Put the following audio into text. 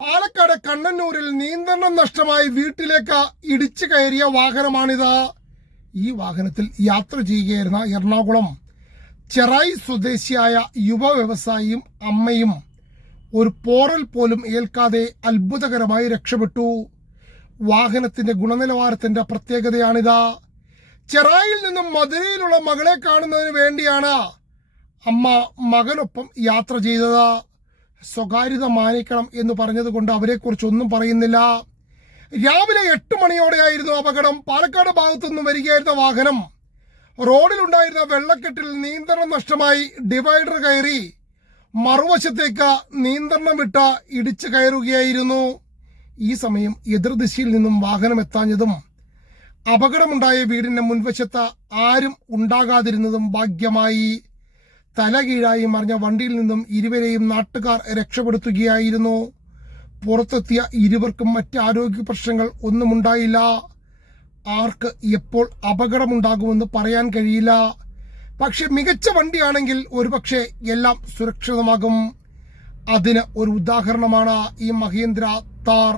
പാലക്കാട് കണ്ണന്നൂരിൽ നിയന്ത്രണം നഷ്ടമായി വീട്ടിലേക്ക് ഇടിച്ചു കയറിയ വാഹനമാണിത്. ഈ വാഹനത്തിൽ യാത്ര ചെയ്യുകയായിരുന്ന എറണാകുളം ചെറായി സ്വദേശിയായ യുവ വ്യവസായിയും അമ്മയും ഒരു പോറൽ പോലും ഏൽക്കാതെ അത്ഭുതകരമായി രക്ഷപ്പെട്ടു. വാഹനത്തിന്റെ ഗുണനിലവാരത്തിന്റെ പ്രത്യേകതയാണിത്. ചെറായിൽ നിന്നും മധുരയിലുള്ള മകളെ കാണുന്നതിന് വേണ്ടിയാണ് അമ്മ മകനൊപ്പം യാത്ര ചെയ്തത്. സ്വകാര്യത മാനിക്കണം എന്ന് പറഞ്ഞതുകൊണ്ട് അവരെക്കുറിച്ചൊന്നും പറയുന്നില്ല. രാവിലെ 8 മണിയോടെയായിരുന്നു അപകടം. പാലക്കാട് ഭാഗത്തുനിന്നും വരികയായിരുന്ന വാഹനം റോഡിലുണ്ടായിരുന്ന വെള്ളക്കെട്ടിൽ നിയന്ത്രണം നഷ്ടമായി ഡിവൈഡർ കയറി മറുവശത്തേക്ക് നിയന്ത്രണം വിട്ട് ഇടിച്ചു കയറുകയായിരുന്നു. ഈ സമയം എതിർദിശയിൽ നിന്നും വാഹനം എത്താഞ്ഞതും അപകടമുണ്ടായ വീടിന്റെ മുൻവശത്ത് ആരും ഉണ്ടാകാതിരുന്നതും ഭാഗ്യമായി. തലകീഴായി മറിഞ്ഞ വണ്ടിയിൽ നിന്നും ഇരുവരെയും നാട്ടുകാർ രക്ഷപ്പെടുത്തുകയായിരുന്നു. പുറത്തെത്തിയ ഇരുവർക്കും മറ്റ് ആരോഗ്യ പ്രശ്നങ്ങൾ ഒന്നും ഉണ്ടായില്ല. ആർക്ക് എപ്പോൾ അപകടമുണ്ടാകുമെന്ന് പറയാൻ കഴിയില്ല. പക്ഷെ മികച്ച വണ്ടിയാണെങ്കിൽ ഒരുപക്ഷെ എല്ലാം സുരക്ഷിതമാകും. അതിന് ഒരു ഉദാഹരണമാണ് ഈ മഹീന്ദ്ര താർ.